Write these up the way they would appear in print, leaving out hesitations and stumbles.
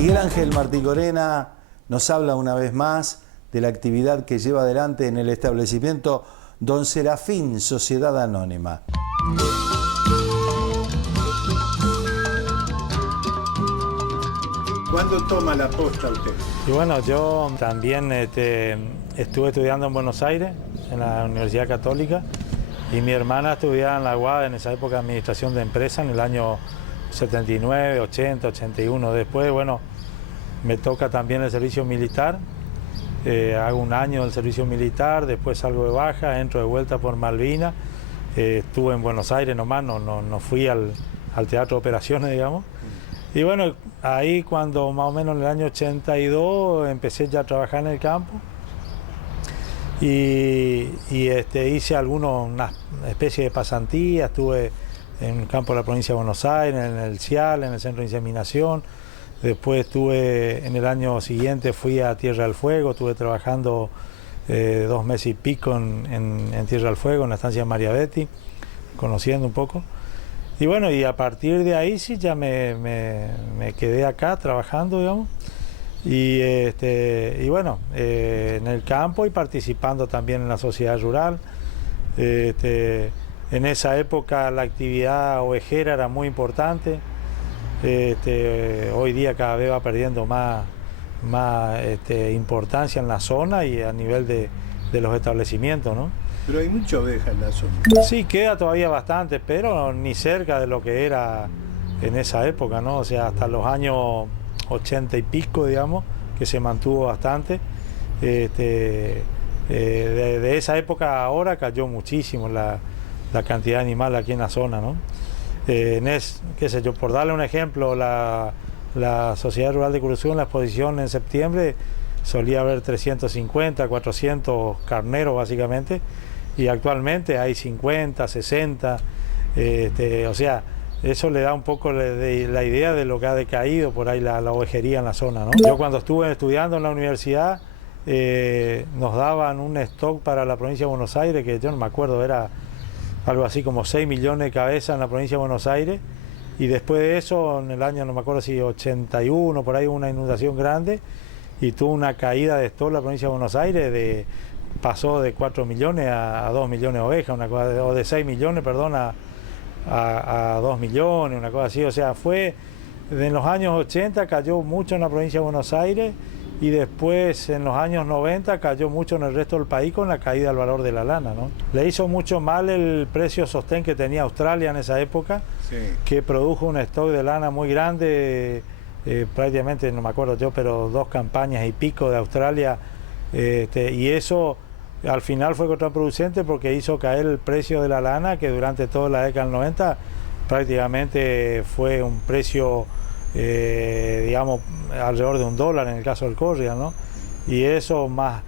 Miguel Ángel Marticorena nos habla una vez más de la actividad que lleva adelante en el establecimiento Don Serafín Sociedad Anónima. ¿Cuándo toma la posta usted? Y bueno, yo también estuve estudiando en Buenos Aires, en la Universidad Católica, y mi hermana estudiaba en la UAD, en esa época, Administración de Empresas, en el año 79, 80, 81. Después, bueno, me toca también el servicio militar, hago un año del servicio militar, después salgo de baja, entro de vuelta por Malvinas, estuve en Buenos Aires nomás, no fui al Teatro de Operaciones, digamos. Y bueno, ahí cuando más o menos en el año 82 empecé ya a trabajar en el campo y hice una especie de pasantía, estuve en el campo de la provincia de Buenos Aires, en el CIAL, en el Centro de Inseminación. Después estuve, en el año siguiente fui a Tierra del Fuego, estuve trabajando 2 meses y pico en Tierra del Fuego, en la estancia de María Betty, conociendo un poco. Y bueno, y a partir de ahí sí ya me quedé acá trabajando, digamos, y bueno, en el campo y participando también en la sociedad rural. En esa época la actividad ovejera era muy importante. Hoy día cada vez va perdiendo más importancia en la zona y a nivel de los establecimientos, ¿no? Pero hay mucha oveja en la zona. Sí, queda todavía bastante, pero ni cerca de lo que era en esa época, ¿no? O sea, hasta los años 80 y pico, digamos, que se mantuvo bastante. De esa época a ahora cayó muchísimo la cantidad de animales aquí en la zona, ¿no? Qué sé yo, por darle un ejemplo, la Sociedad Rural de Curuzú, en la exposición en septiembre solía haber 350, 400 carneros básicamente, y actualmente hay 50, 60, o sea, eso le da un poco la idea de lo que ha decaído por ahí la ovejería en la zona, ¿no? Yo cuando estuve estudiando en la universidad nos daban un stock para la provincia de Buenos Aires, que yo no me acuerdo, era algo así como 6 millones de cabezas en la provincia de Buenos Aires, y después de eso, en el año, no me acuerdo si 81, por ahí hubo una inundación grande, y tuvo una caída de stock la provincia de Buenos Aires, pasó de 4 millones a 2 millones de ovejas, o de 6 millones, perdón, a 2 millones, una cosa así. O sea, en los años 80 cayó mucho en la provincia de Buenos Aires, y después en los años 90 cayó mucho en el resto del país con la caída del valor de la lana, ¿no? Le hizo mucho mal el precio sostén que tenía Australia en esa época, sí, que produjo un stock de lana muy grande, prácticamente, no me acuerdo yo, pero 2 campañas y pico de Australia, y eso al final fue contraproducente porque hizo caer el precio de la lana, que durante toda la década del 90 prácticamente fue un precio, digamos, alrededor de $1 en el caso del Corrigan, ¿no? Y eso más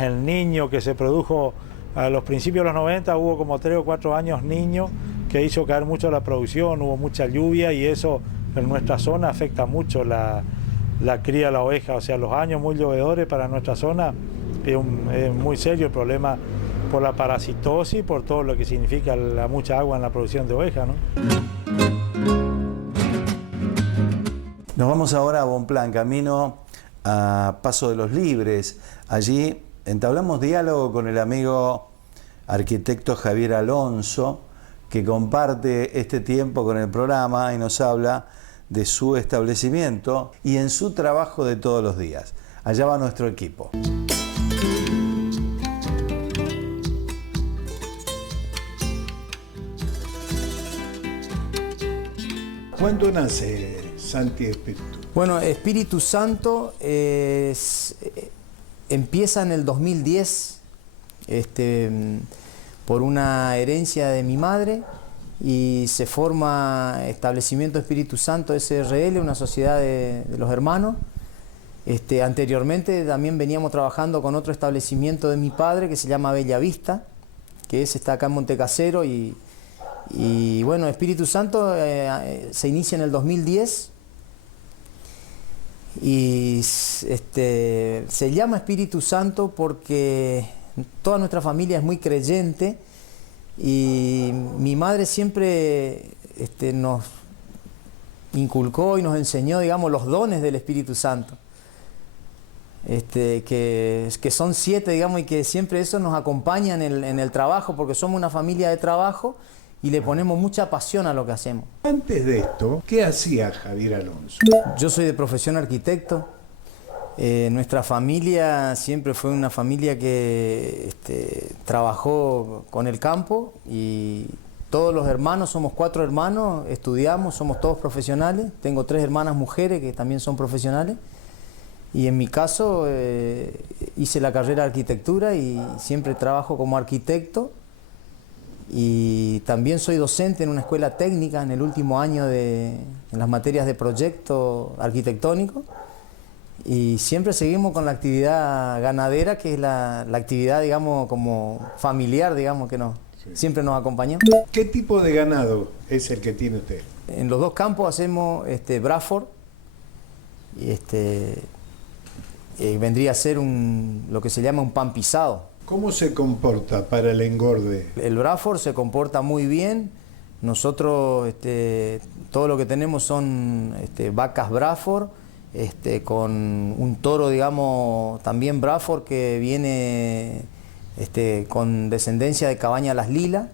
el niño que se produjo a los principios de los 90, hubo como 3 o 4 años niño que hizo caer mucho la producción, hubo mucha lluvia, y eso en nuestra zona afecta mucho la cría de la oveja. O sea, los años muy llovedores para nuestra zona es muy serio el problema por la parasitosis, por todo lo que significa la mucha agua en la producción de oveja, ¿no? Nos vamos ahora a Bonpland, camino a Paso de los Libres. Allí entablamos diálogo con el amigo arquitecto Javier Alonso, que comparte este tiempo con el programa y nos habla de su establecimiento y en su trabajo de todos los días. Allá va nuestro equipo. ¿Cuándo nace Santi Espíritu? Bueno, Espíritu Santo empieza en el 2010 por una herencia de mi madre, y se forma Establecimiento Espíritu Santo SRL, una sociedad de los hermanos. Anteriormente también veníamos trabajando con otro establecimiento de mi padre que se llama Bella Vista, que está acá en Montecasero, y bueno, Espíritu Santo se inicia en el 2010 y se llama Espíritu Santo porque toda nuestra familia es muy creyente, y mi madre siempre inculcó y nos enseñó, digamos, los dones del Espíritu Santo. Que son 7, digamos, y que siempre eso nos acompaña en el trabajo, porque somos una familia de trabajo y le ponemos mucha pasión a lo que hacemos. Antes de esto, ¿qué hacía Javier Alonso? Yo soy de profesión arquitecto. Nuestra familia siempre fue una familia que trabajó con el campo, y todos los hermanos, somos 4 hermanos, estudiamos, somos todos profesionales. Tengo 3 hermanas mujeres que también son profesionales. Y en mi caso hice la carrera de arquitectura y siempre trabajo como arquitecto, y también soy docente en una escuela técnica en el último año en las materias de proyecto arquitectónico, y siempre seguimos con la actividad ganadera, que es la actividad, digamos, como familiar, digamos, que siempre nos acompaña. ¿Qué tipo de ganado es el que tiene usted? En los 2 campos hacemos Braford, y vendría a ser lo que se llama un pan pisado. ¿Cómo se comporta para el engorde? El Braford se comporta muy bien. Nosotros todo lo que tenemos son vacas Braford, con un toro, digamos, también Braford, que viene con descendencia de Cabaña Las Lilas,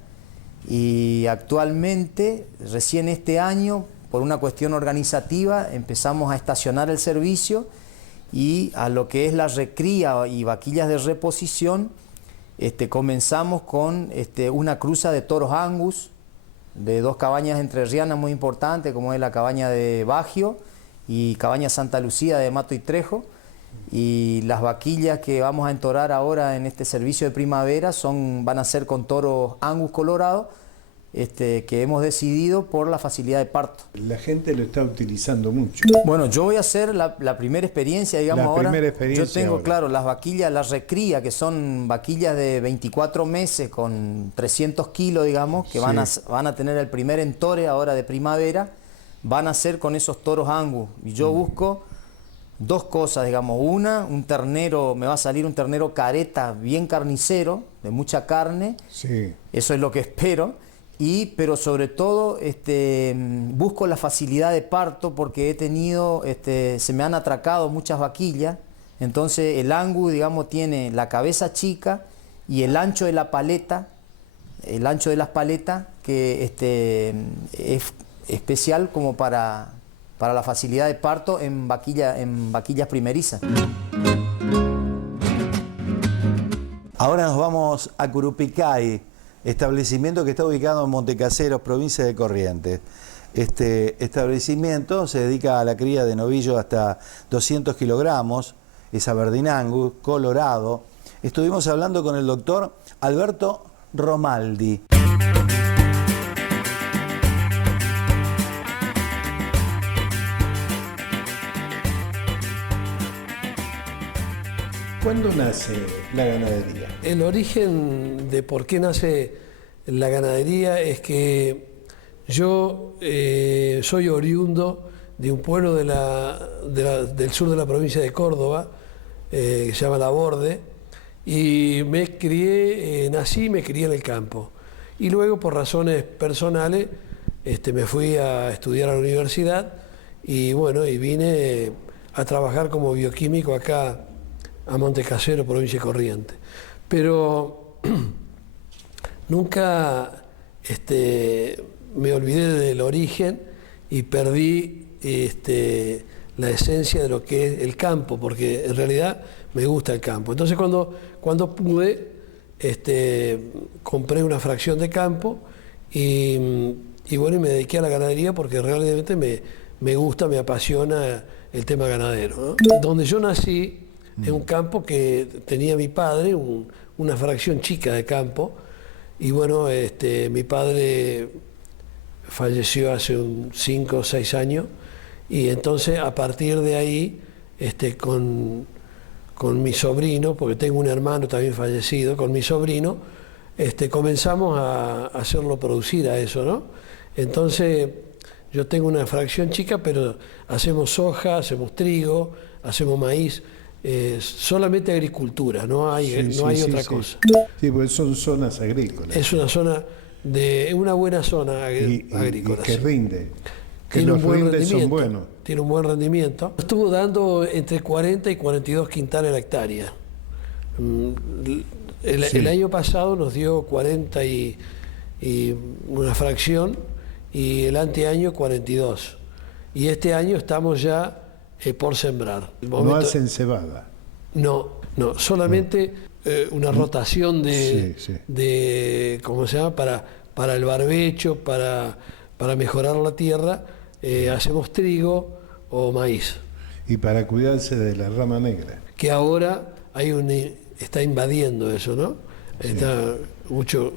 y actualmente, recién este año, por una cuestión organizativa, empezamos a estacionar el servicio, y a lo que es la recría y vaquillas de reposición, comenzamos con una cruza de toros Angus, de 2 cabañas entrerrianas muy importantes, como es la cabaña de Bagio y cabaña Santa Lucía de Mato y Trejo. Y las vaquillas que vamos a entorar ahora en este servicio de primavera van a ser con toros Angus colorados, que hemos decidido por la facilidad de parto. La gente lo está utilizando mucho. Bueno, yo voy a hacer la primera experiencia, digamos, ahora. Yo tengo, ahora, claro, las vaquillas, las recría, que son vaquillas de 24 meses con 300 kilos, digamos, que van a tener el primer entore ahora de primavera, van a ser con esos toros Angus. Y yo busco 2 cosas, digamos. Una, un ternero, me va a salir un ternero careta, bien carnicero, de mucha carne. Sí. Eso es lo que espero. Pero sobre todo busco la facilidad de parto, porque he tenido, se me han atracado muchas vaquillas. Entonces el Angus, digamos, tiene la cabeza chica y el ancho de la paleta, el ancho de las paletas, que es especial como para la facilidad de parto en vaquillas primerizas. Ahora nos vamos a Curupicay, establecimiento que está ubicado en Montecaseros, provincia de Corrientes. Este establecimiento se dedica a la cría de novillos hasta 200 kilogramos, es Aberdeen Angus, colorado. Estuvimos hablando con el doctor Alberto Romaldi. ¿Cuándo nace la ganadería? El origen de por qué nace la ganadería es que yo soy oriundo de un pueblo del sur de la provincia de Córdoba, que se llama Laborde, y nací y me crié en el campo. Y luego, por razones personales, me fui a estudiar a la universidad y vine a trabajar como bioquímico acá a Montecaseros, provincia de Corrientes. Pero nunca me olvidé del origen y perdí la esencia de lo que es el campo, porque en realidad me gusta el campo. Entonces cuando pude, compré una fracción de campo y me dediqué a la ganadería, porque realmente me gusta, me apasiona el tema ganadero, ¿no? Donde yo nací, en un campo que tenía mi padre, una fracción chica de campo, y mi padre falleció hace 5 o 6 años, y entonces a partir de ahí, con mi sobrino, porque tengo un hermano también fallecido, con mi sobrino, comenzamos a hacerlo producir a eso, ¿no? Entonces yo tengo una fracción chica, pero hacemos soja, hacemos trigo, hacemos maíz, solamente agricultura, no hay otra cosa. Sí, porque son zonas agrícolas. Es una buena zona agrícola. Y que rinde. Que tiene los un buen rindes son rendimiento. buenos. Tiene un buen rendimiento. Estuvo dando entre 40 y 42 quintales la hectárea. El año pasado nos dio 40 y una fracción, y el anteaño 42. Y este año estamos ya por sembrar. No hacen cebada. No, solamente una rotación de ¿cómo se llama? Para el barbecho, para mejorar la tierra, hacemos trigo o maíz. Y para cuidarse de la rama negra. Que ahora está invadiendo eso, ¿no? Está mucho.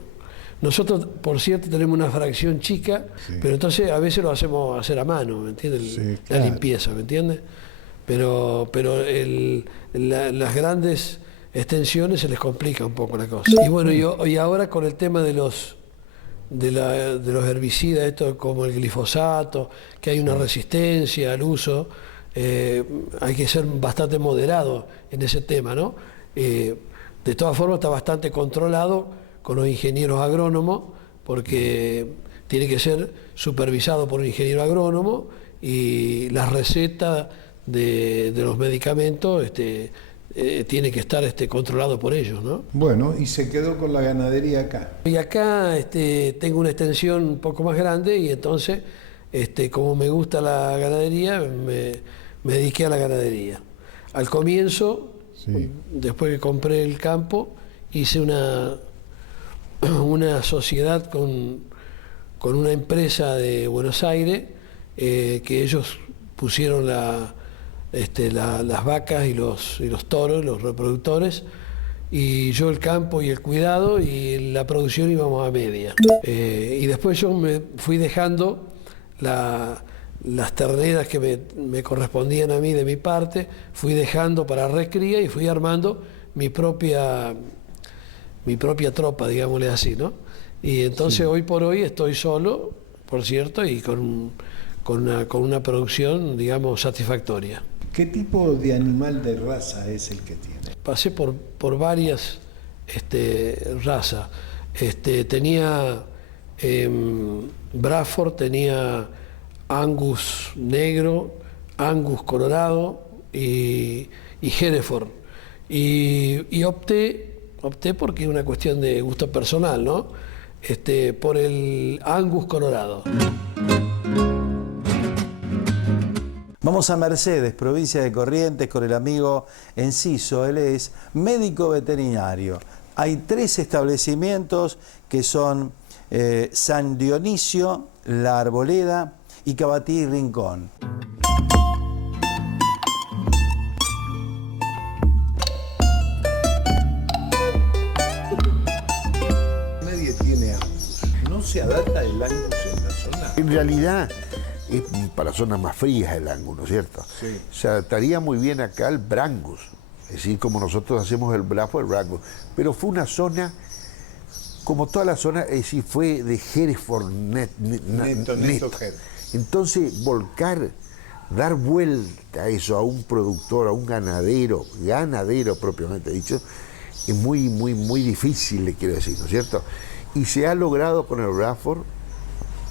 Nosotros, por cierto, tenemos una fracción chica, pero entonces a veces lo hacemos hacer a mano, ¿me entiendes? Sí, La claro. limpieza, ¿me entiendes? Pero las grandes extensiones se les complica un poco la cosa. Y bueno, y ahora con el tema de los herbicidas, esto como el glifosato, que hay una resistencia al uso, hay que ser bastante moderado en ese tema, ¿no? De todas formas está bastante controlado con los ingenieros agrónomos, porque tiene que ser supervisado por un ingeniero agrónomo, y las recetas de los medicamentos tiene que estar controlado por ellos, ¿no? Bueno, y se quedó con la ganadería acá. Y acá tengo una extensión un poco más grande, y entonces, como me gusta la ganadería, me dediqué a la ganadería. Al comienzo, después que compré el campo, hice una sociedad con una empresa de Buenos Aires, que ellos pusieron las vacas y los toros, los reproductores, y yo el campo y el cuidado, y la producción íbamos a media. Y después yo me fui dejando las terneras que me correspondían a mí de mi parte, fui dejando para recría, y fui armando mi propia tropa, digámosle así, ¿no? Y entonces hoy por hoy estoy solo, por cierto, y con una producción, digamos, satisfactoria. ¿Qué tipo de animal de raza es el que tiene? Pasé por varias razas. Tenía Bradford, tenía Angus negro, Angus colorado y Hereford. Y opté porque es una cuestión de gusto personal, ¿no? Por el Angus colorado. Vamos a Mercedes, provincia de Corrientes, con el amigo Enciso. Él es médico veterinario. Hay 3 establecimientos que son San Dionisio, La Arboleda y Cabatí y Rincón. Nadie tiene Angus. ¿No se adapta el Angus en la zona? En realidad es para zonas más frías el Angus, ¿no es cierto? Sí. Se adaptaría muy bien acá el Brangus, es decir, como nosotros hacemos el Bradford, el Brangus. Pero fue una zona, como toda la zona, es decir, fue de Hereford Neto Hereford. Entonces, dar vuelta a eso, a un productor, a un ganadero propiamente dicho, es muy, muy, muy difícil, le quiero decir, ¿no es cierto? Y se ha logrado con el Bradford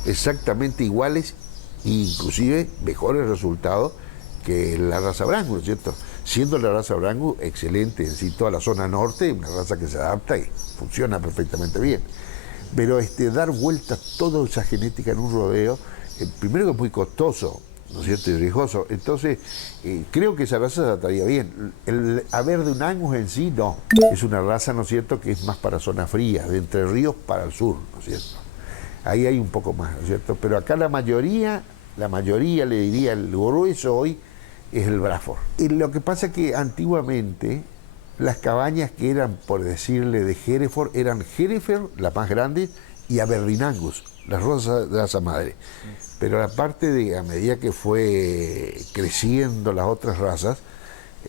exactamente iguales, inclusive mejores resultados que la raza Brangus, ¿no es cierto? Siendo la raza Brangus excelente en sí, toda la zona norte, una raza que se adapta y funciona perfectamente bien. Pero dar vuelta toda esa genética en un rodeo, primero que es muy costoso, ¿no es cierto?, y riesgoso. Entonces, creo que esa raza se adaptaría bien. El haber de un Angus en sí, no. Es una raza, ¿no es cierto?, que es más para zonas frías, de Entre Ríos para el sur, ¿no es cierto? Ahí hay un poco más, ¿no es cierto? Pero acá la mayoría, le diría, el grueso hoy es el Bradford. Y lo que pasa es que antiguamente las cabañas que eran, por decirle, de Hereford, eran Hereford, las más grandes, y Aberdeen Angus, las razas madre. Pero aparte a medida que fue creciendo las otras razas,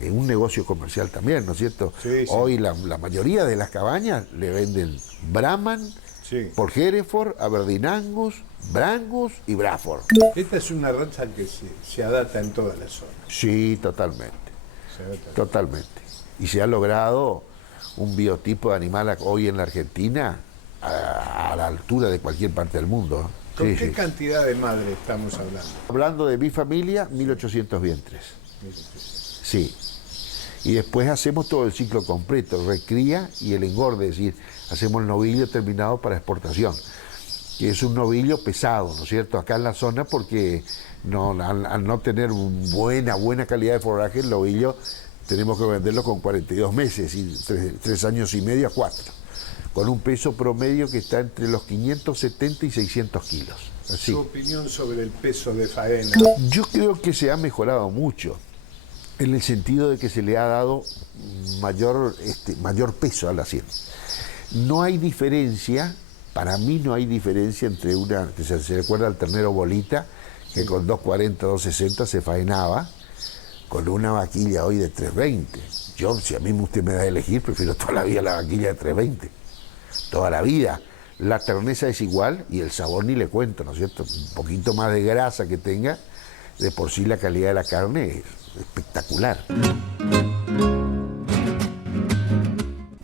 un negocio comercial también, ¿no es cierto? Sí, sí. Hoy la mayoría de las cabañas le venden Brahman, por Hereford, Aberdeen Angus, Brangus y Bradford. Esta es una raza que se adapta en toda la zona. Sí, totalmente. Totalmente. Y se ha logrado un biotipo de animal hoy en la Argentina a la altura de cualquier parte del mundo. ¿Con Sí, qué sí. cantidad de madre estamos hablando? Hablando de mi familia, 1800 vientres. Sí. Y después hacemos todo el ciclo completo, recría y el engorde, es decir, hacemos el novillo terminado para exportación, que es un novillo pesado, ¿no es cierto?, acá en la zona, porque al no tener buena calidad de forraje, el novillo tenemos que venderlo con 42 meses, y 3 años y medio a 4, con un peso promedio que está entre los 570 y 600 kilos. Así. Su opinión sobre el peso de faena. Yo creo que se ha mejorado mucho, en el sentido de que se le ha dado mayor peso a la hacienda. No hay diferencia, para mí no hay diferencia entre una, que se recuerda al ternero bolita, que con 240, 260 se faenaba, con una vaquilla hoy de 320. Yo, si a mí usted me da a elegir, prefiero toda la vida la vaquilla de 320. Toda la vida. La terneza es igual y el sabor ni le cuento, ¿no es cierto? Un poquito más de grasa que tenga, de por sí la calidad de la carne es espectacular.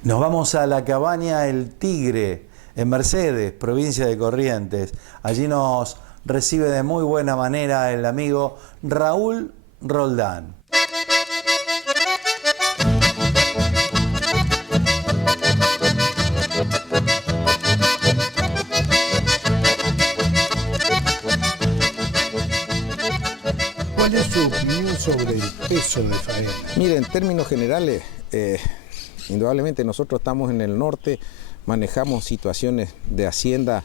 Nos vamos a la cabaña El Tigre, en Mercedes, provincia de Corrientes. Allí nos recibe de muy buena manera el amigo Raúl Roldán. ¿Cuál es su opinión sobre el peso de faena? Mire, en términos generales, indudablemente nosotros estamos en el norte, manejamos situaciones de hacienda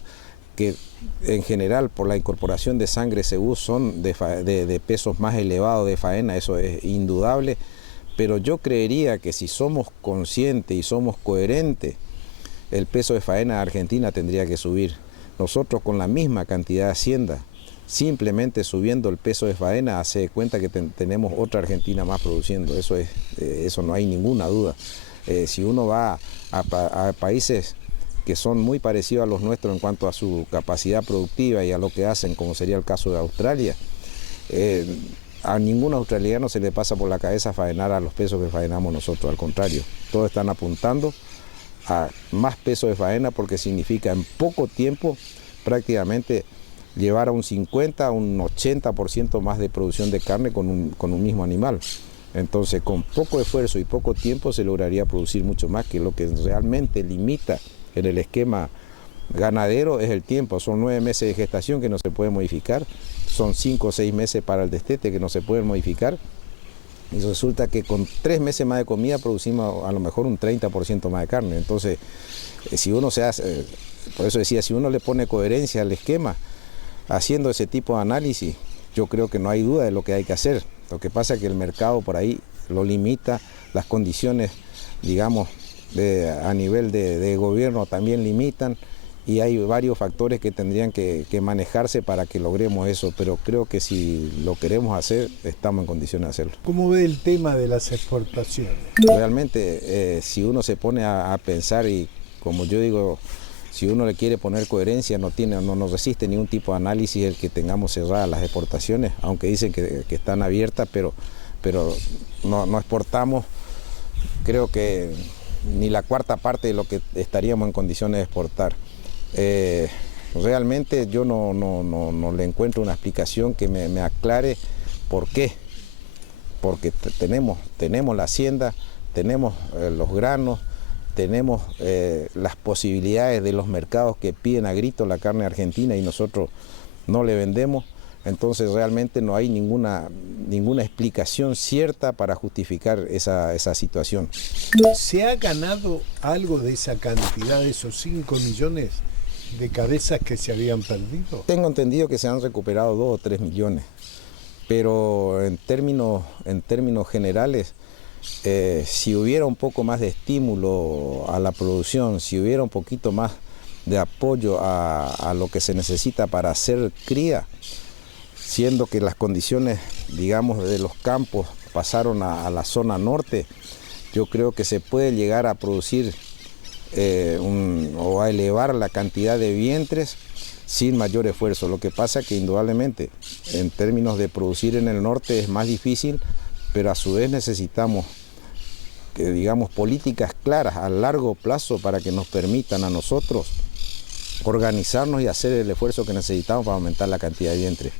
que en general por la incorporación de sangre según son de pesos más elevados de faena, eso es indudable, pero yo creería que si somos conscientes y somos coherentes, el peso de faena de Argentina tendría que subir. Nosotros con la misma cantidad de hacienda, simplemente subiendo el peso de faena, hace cuenta que tenemos otra Argentina más produciendo, eso no hay ninguna duda. Si uno va a países que son muy parecidos a los nuestros en cuanto a su capacidad productiva y a lo que hacen, como sería el caso de Australia, a ningún australiano se le pasa por la cabeza faenar a los pesos que faenamos nosotros, al contrario, todos están apuntando a más peso de faena porque significa en poco tiempo prácticamente llevar a un 50, a un 80% más de producción de carne con un mismo animal. Entonces, con poco esfuerzo y poco tiempo se lograría producir mucho más, que lo que realmente limita en el esquema ganadero es el tiempo. Son 9 meses de gestación que no se puede modificar, son 5 o 6 meses para el destete que no se pueden modificar, y resulta que con 3 meses más de comida producimos a lo mejor un 30% más de carne. Entonces, si uno se hace, por eso decía, si uno le pone coherencia al esquema, haciendo ese tipo de análisis, yo creo que no hay duda de lo que hay que hacer. Lo que pasa es que el mercado por ahí lo limita, las condiciones, digamos, a nivel de gobierno también limitan, y hay varios factores que tendrían que manejarse para que logremos eso, pero creo que si lo queremos hacer, estamos en condiciones de hacerlo. ¿Cómo ve el tema de las exportaciones? Realmente, si uno se pone a pensar, y como yo digo, si uno le quiere poner coherencia, no resiste ningún tipo de análisis el que tengamos cerradas las exportaciones, aunque dicen que están abiertas, pero no exportamos, creo que ni la cuarta parte de lo que estaríamos en condiciones de exportar. Realmente yo no le encuentro una explicación que me aclare por qué. Porque tenemos la hacienda, tenemos los granos, tenemos las posibilidades de los mercados que piden a grito la carne argentina y nosotros no le vendemos. Entonces realmente no hay ninguna explicación cierta para justificar esa situación. ¿Se ha ganado algo de esa cantidad, de esos 5 millones de cabezas que se habían perdido? Tengo entendido que se han recuperado 2 o 3 millones, pero en términos generales, si hubiera un poco más de estímulo a la producción, si hubiera un poquito más de apoyo a lo que se necesita para hacer cría, siendo que las condiciones, digamos, de los campos pasaron a la zona norte, yo creo que se puede llegar a producir o a elevar la cantidad de vientres sin mayor esfuerzo. Lo que pasa es que indudablemente en términos de producir en el norte es más difícil, pero a su vez necesitamos digamos políticas claras a largo plazo para que nos permitan a nosotros organizarnos y hacer el esfuerzo que necesitamos para aumentar la cantidad de vientres.